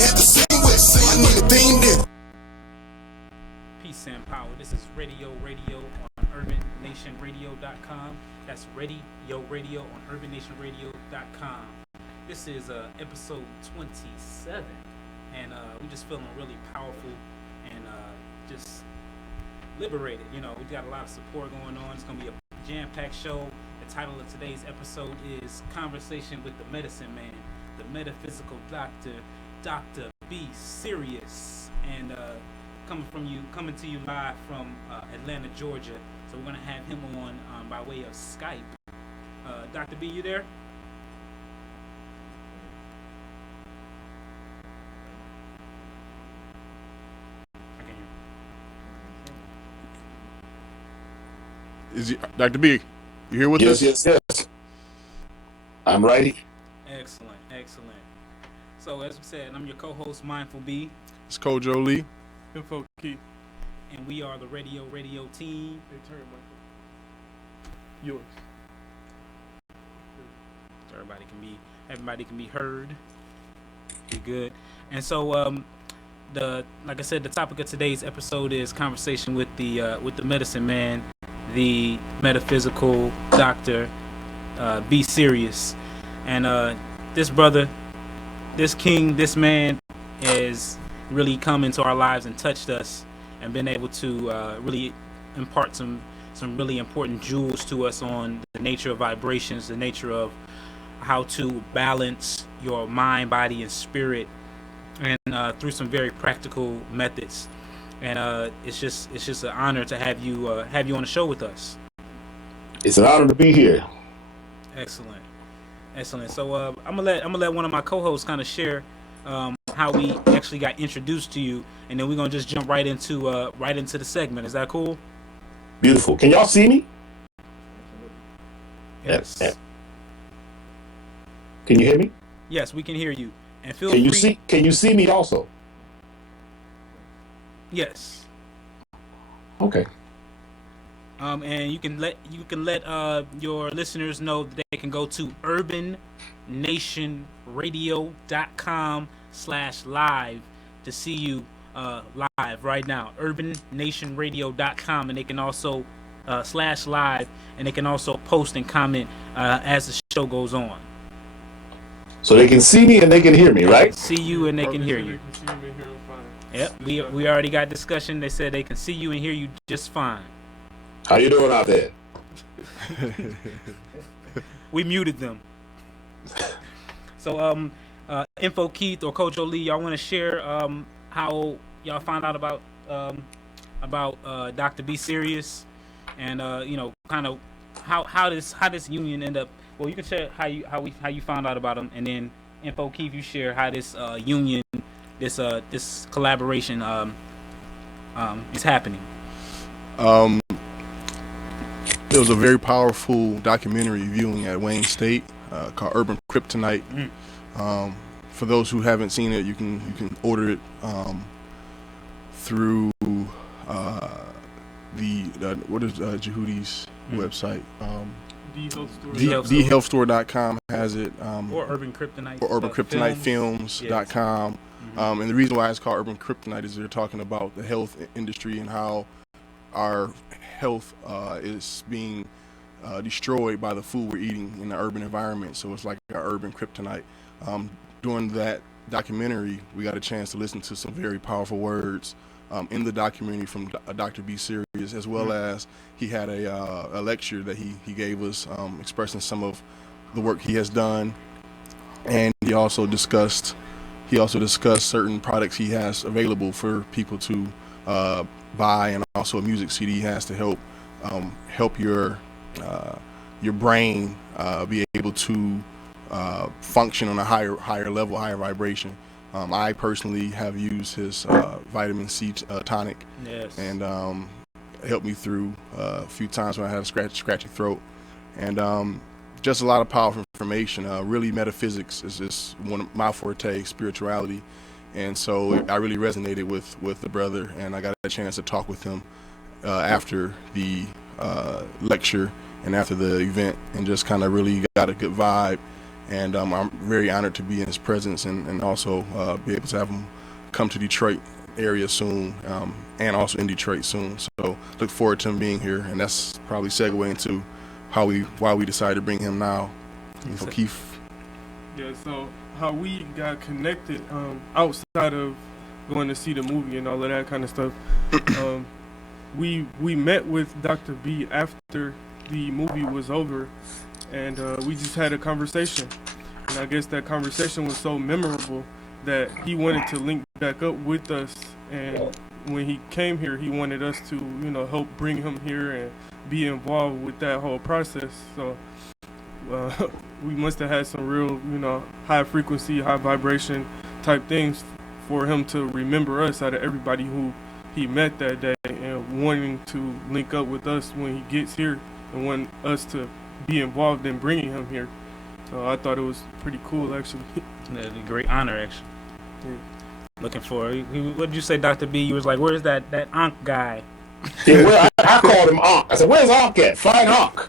had to sing with. Say I need a theme then. Peace and power. This is ReadYO Radio on urbannationradio.com. That's ReadYO Radio on urbannationradio.com. This is episode 27, and we just feeling really powerful and just liberated. You know, we got a lot of support going on. It's gonna be a jam-packed show. The title of today's episode is Conversation with the Medicine Man, the metaphysical doctor, Doctah B Sirius, and coming to you live from Atlanta, Georgia. So we're gonna have him on by way of Skype. Doctah B, you there? I can hear. Is he, Doctah B, you here with us? Yes. I'm ready. Excellent. So as we said, I'm your co-host, Mindful B. It's Kojo Lee. T.F.O.A.K. And we are the ReadYO Radio team. Hey, turn yours. So everybody can be heard. Be good. And so like I said, the topic of today's episode is conversation with the medicine man, the metaphysical doctor, B Sirius. And this brother, this king, this man has really come into our lives and touched us and been able to really impart some really important jewels to us on the nature of vibrations, the nature of how to balance your mind, body, and spirit, and through some very practical methods. And it's just an honor to have you on the show with us. It's an honor to be here. Excellent. So I'm gonna let one of my co-hosts kind of share how we actually got introduced to you, and then we're gonna just jump right into the segment. Is that cool? Beautiful. Can y'all see me? Yes. Can you hear me? Yes, we can hear you. And feel Can free. Can you see me also? Yes. Okay. And you can let your listeners know that they can go to urbannationradio.com/live to see you live right now. urbannationradio.com, and they can also /live, and they can also post and comment as the show goes on. So they can see me and they can hear me, right? See you and they can hear you. They can see me and hear me fine. Yep, we already got discussion. They said they can see you and hear you just fine. How you doing out there? We muted them. So Info Keith or Kojo Lee, y'all want to share how y'all found out about Doctah B Sirius, and kind of how this union end up. Well, you can share how you found out about him, and then Info Keith, you share how this union, this collaboration is happening. There was a very powerful documentary viewing at Wayne State called Urban Kryptonite. For those who haven't seen it, you can order it through what is Jehudi's website? thehealthstore.com has it. Or Urban Kryptonite. Or urbankryptonitefilms.com. And the reason why it's called Urban Kryptonite is they're talking about the health industry and how our health is being destroyed by the food we're eating in the urban environment. So it's like our urban kryptonite. During that documentary, we got a chance to listen to some very powerful words in the documentary from Doctah B Sirius, as well as he had a lecture that he gave us expressing some of the work he has done, and he also discussed certain products he has available for people to buy, and also a music CD he has to help your brain be able to function on a higher level, higher vibration. I personally have used his vitamin C tonic, yes, and helped me through a few times when I had a scratchy throat, and just a lot of powerful information. Really, metaphysics is just one of my forte, spirituality, and so I really resonated with the brother, and I got a chance to talk with him after the lecture and after the event, and just kind of really got a good vibe. and I'm very honored to be in his presence and also be able to have him come to Detroit area soon, and also in Detroit soon. So look forward to him being here, and that's probably segue into why we decided to bring him now. Keith. Yeah, so how we got connected outside of going to see the movie and all of that kind of stuff. We met with Doctah B after the movie was over, and we just had a conversation. And I guess that conversation was so memorable that he wanted to link back up with us. And when he came here, he wanted us to, help bring him here and be involved with that whole process. So we must have had some real, high frequency, high vibration type things for him to remember us out of everybody who he met that day, and wanting to link up with us when he gets here and want us to be involved in bringing him here. So I thought it was pretty cool, actually. That's a great honor, actually. Yeah. Looking for what did you say, Doctah B? You was like, where's that Ankh guy? Yeah, well, I called him Ankh. I said, "Where's Ankh at? Find Ankh."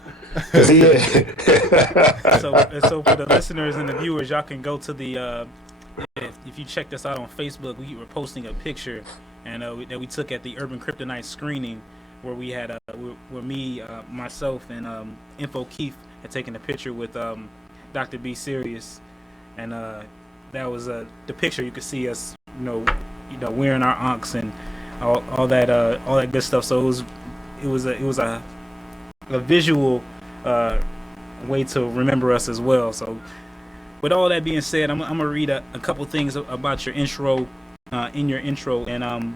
So for the listeners and the viewers, y'all can go to the if you check this out on Facebook, we were posting a picture and that we took at the Urban Kryptonite screening, where we had where me, myself, and T.F.O.A.K had taken a picture with Doctah B Sirius, and that was the picture. You could see us, wearing our ankhs and all that good stuff. So it was a visual way to remember us as well. So with all that being said, I'm gonna read a couple things about your intro in your intro, and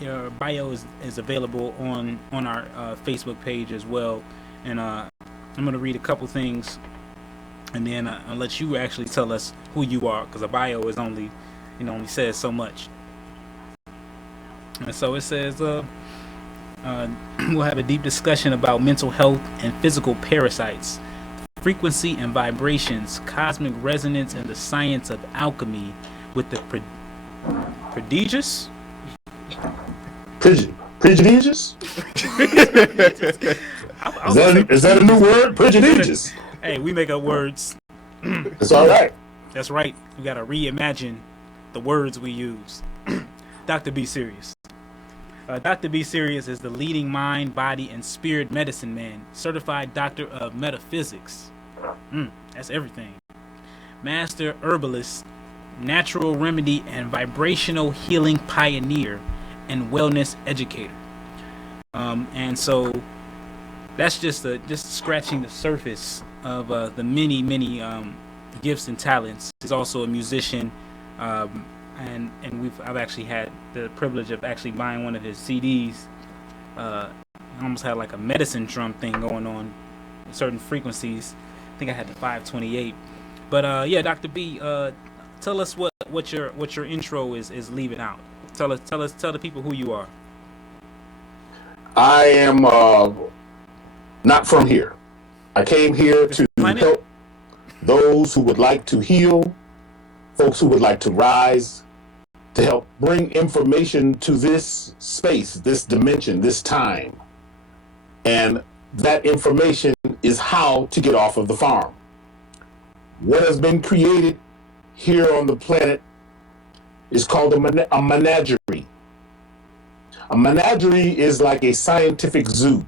your bio is available on our Facebook page as well. And I'm gonna read a couple things, and then I'll let you actually tell us who you are, because a bio is only says so much. And so it says we'll have a deep discussion about mental health and physical parasites, frequency and vibrations, cosmic resonance, and the science of alchemy with the prodigious? Prodigious? Is that a new word? Prodigious. Hey, we make up words. It's all right. That's right. We got to reimagine the words we use. Doctah B Sirius. Doctah B Sirius is the leading mind, body, and spirit medicine man, certified doctor of metaphysics. That's everything. Master herbalist, natural remedy and vibrational healing pioneer, and wellness educator. And so that's just scratching the surface of the many gifts and talents. He's also a musician, and I've actually had the privilege of actually buying one of his CDs. I almost had like a medicine drum thing going on, certain frequencies. I think I had the 528. But yeah, Doctah B, tell us what your intro is leaving out. Tell the people who you are. I am not from here. I came here to help those who would like to heal, folks who would like to rise, to help bring information to this space, this dimension, this time. And that information is how to get off of the farm. What has been created here on the planet is called a menagerie. A menagerie is like a scientific zoo.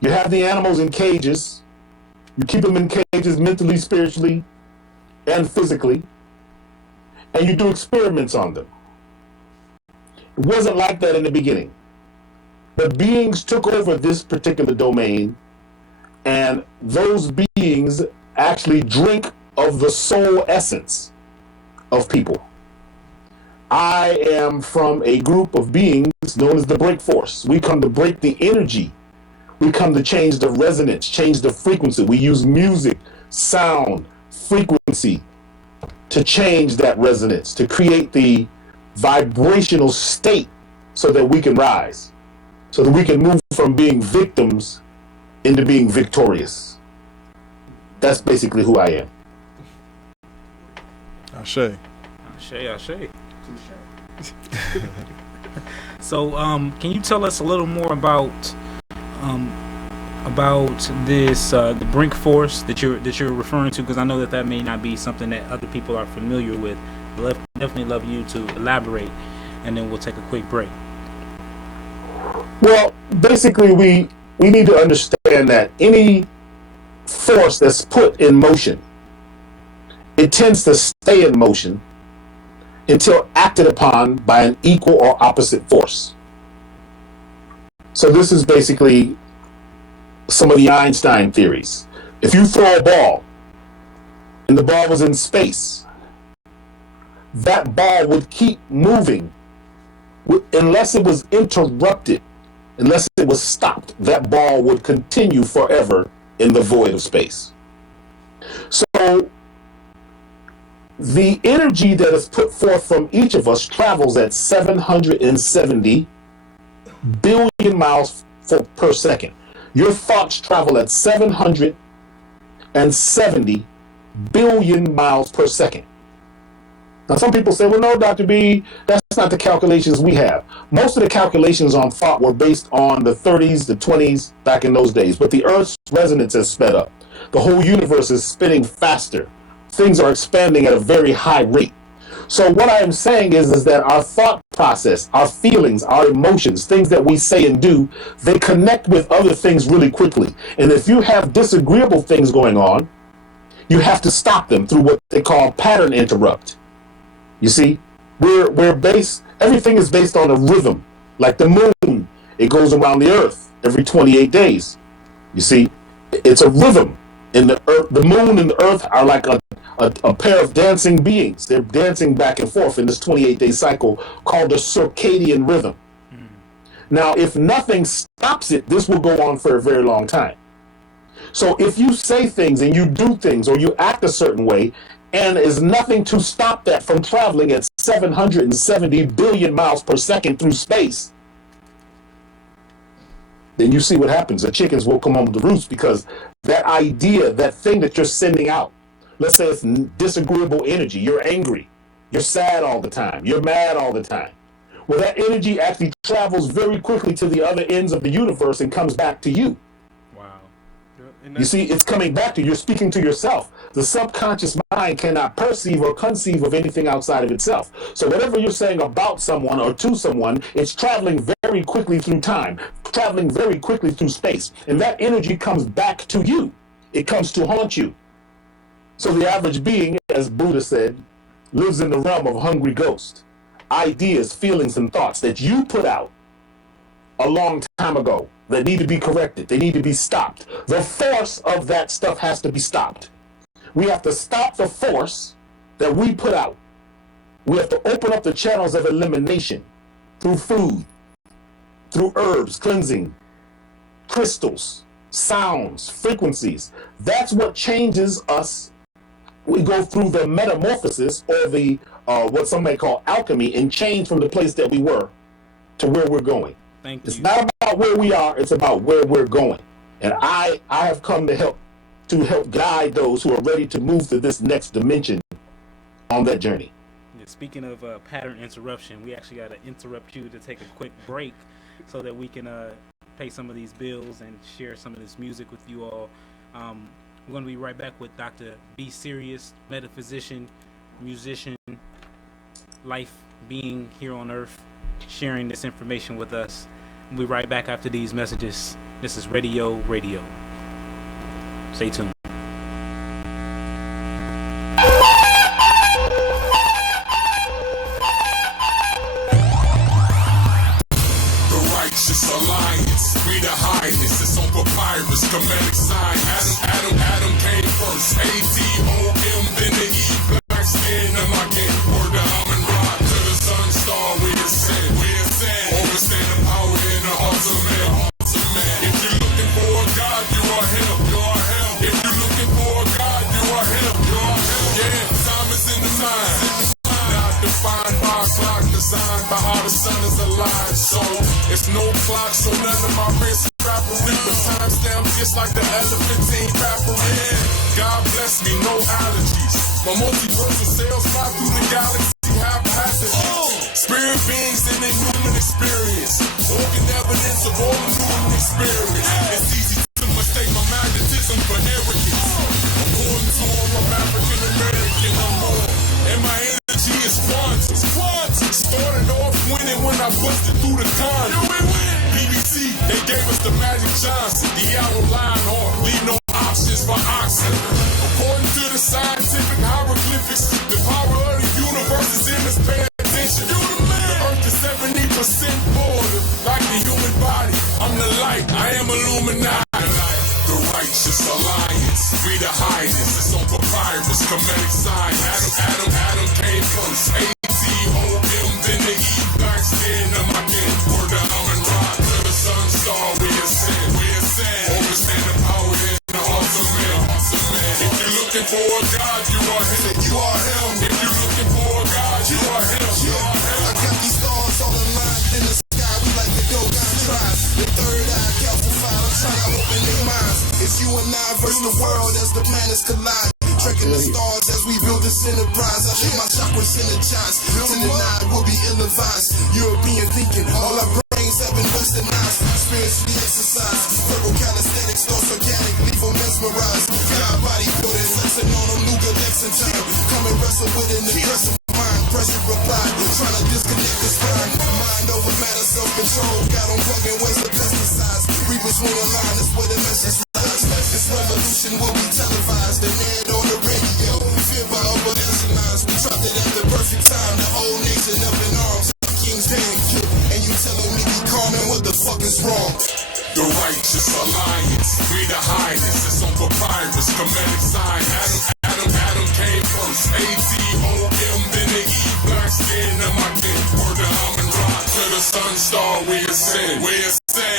You have the animals in cages. You keep them in cages mentally, spiritually, and physically. And you do experiments on them. It wasn't like that in the beginning. But beings took over this particular domain, and those beings actually drink of the soul essence of people. I am from a group of beings known as the break force. We come to break the energy. We come to change the resonance, change the frequency. We use music, sound, frequency to change that resonance, to create the vibrational state so that we can rise, so that we can move from being victims into being victorious. That's basically who I am. Ashe. So, can you tell us a little more about about this the Brink force that you're referring to? Because I know that may not be something that other people are familiar with. Definitely love you to elaborate, and then we'll take a quick break. Well, basically, we need to understand that any force that's put in motion, it tends to stay in motion until acted upon by an equal or opposite force. So this is basically some of the Einstein theories. If you throw a ball and the ball was in space, that ball would keep moving unless it was interrupted, unless it was stopped. That ball would continue forever in the void of space. So the energy that is put forth from each of us travels at 770 billion miles per second. Your thoughts travel at 770 billion miles per second. Now, some people say, well, no, Dr. B, that's not the calculations we have. Most of the calculations on thought were based on the 30s, the 20s, back in those days. But the Earth's resonance has sped up. The whole universe is spinning faster. Things are expanding at a very high rate. So what I am saying is that our thought process, our feelings, our emotions, things that we say and do, they connect with other things really quickly. And if you have disagreeable things going on, you have to stop them through what they call pattern interrupt. You see, everything is based on a rhythm. Like the moon, it goes around the earth every 28 days. You see, it's a rhythm. And the moon and the earth are like a pair of dancing beings. They're dancing back and forth in this 28-day cycle called the circadian rhythm. Now, if nothing stops it, this will go on for a very long time. So if you say things and you do things or you act a certain way, and there's nothing to stop that from traveling at 770 billion miles per second through space, then you see what happens. The chickens will come home with the roost, because that idea, that thing that you're sending out, let's say it's disagreeable energy, you're angry, you're sad all the time, you're mad all the time. Well, that energy actually travels very quickly to the other ends of the universe and comes back to you. Wow. You see, it's coming back to you. You're speaking to yourself. The subconscious mind cannot perceive or conceive of anything outside of itself. So whatever you're saying about someone or to someone, it's traveling very quickly through time, traveling very quickly through space. And that energy comes back to you. It comes to haunt you. So the average being, as Buddha said, lives in the realm of hungry ghosts. Ideas, feelings, and thoughts that you put out a long time ago that need to be corrected. They need to be stopped. The force of that stuff has to be stopped. We have to stop the force that we put out. We have to open up the channels of elimination through food, through herbs, cleansing, crystals, sounds, frequencies. That's what changes us. We go through the metamorphosis, or the what some may call alchemy, and change from the place that we were to where we're going. Thank you. It's not about where we are, it's about where we're going. And I have come to help guide those who are ready to move to this next dimension on that journey. Yeah, speaking of pattern interruption, we actually got to interrupt you to take a quick break so that we can pay some of these bills and share some of this music with you all. We're going to be right back with Doctah B Sirius, metaphysician, musician, life being here on Earth, sharing this information with us. We'll be right back after these messages. This is ReadYO Radio. Stay tuned. The righteous alliance, we the highness. It's on papyrus, Kemetic sign. Adam came first. A-D-O-M, then the E, black skin, and my game. Word to Amun Ra, to the sun star, we ascend. Overstand the power in the hearts of man. If you're looking for a God, you are him. If you're looking for a God, you are him. Yeah, time is in the mind. Not defined by a clock, designed by how the sun is aligned. So it's no clock, so none of my wrists rappery. But timestamp just like the elephantine rappery. God bless me, no allergies. My multiversal cells fly through the galaxy haphazardly. Spirit beings in a human experience. Organ evidence of all the human experience. It's easy to I busted through the con. BBC, they gave us the Magic Johnson, the yellow line on, leave no options for oxen. According to the scientific hieroglyphics, the power of the universe is in us, pay attention. The earth is 70% water, like the human body. I'm the light, I am Illuminati. The righteous alliance, we the highness, it's on papyrus, Kemetic sign. Adam came first, A-T-O-M, then the E, black skin of my kin. Word of Amun-Ra, to the sun star, we ascend. Overstand the power in the awesome man. If you're looking for a God, you are him. You are him. If you're looking for a God, you are him. You are him. I got these stars all aligned in the sky. We like the Dogon tribe. The third eye calcified. I'm trying to open their minds. It's you and I versus the world as the planets collide. Trekking the stars as we build this enterprise. I let my chakras energize. Till the night will be ill-advised. European thinking, all our brains have been westernized. Spiritually exercised. Verbal calisthenics, thoughts organic, leave them mesmerized. God body building, flexing on them, Luga Lexington time. Come and wrestle with an aggressive mind. Pressure reply, trying to disconnect the spine. Mind over matter, self-control. Got them plugging, where's the pesticides? Reapers swing a line, that's where the message lies. This revolution will be televised and aired on the radio. Fear by overnationalized. We dropped it at the perfect time. The whole nation up in arms. King's damn. And you telling me be calm, and what the fuck is wrong? The righteous alliance, we the highness, it's on papyrus, Kemetic sign. Adam came first, A-T-O-M, then the E, black skin of my kin. Word of Amun-Ra, to the sun star, we ascend.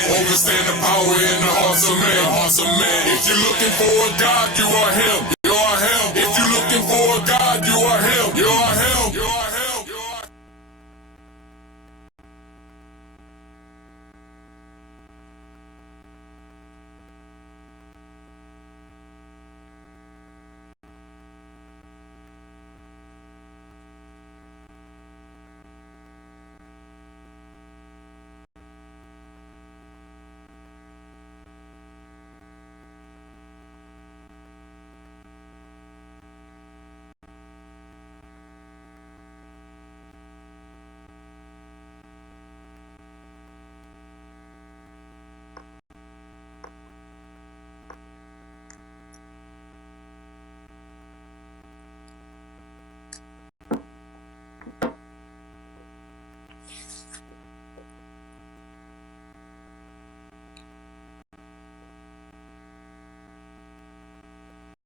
Overstand the power in the hearts of man. If you're looking for a God, you are him. You are him. If you're looking for a God, you are him.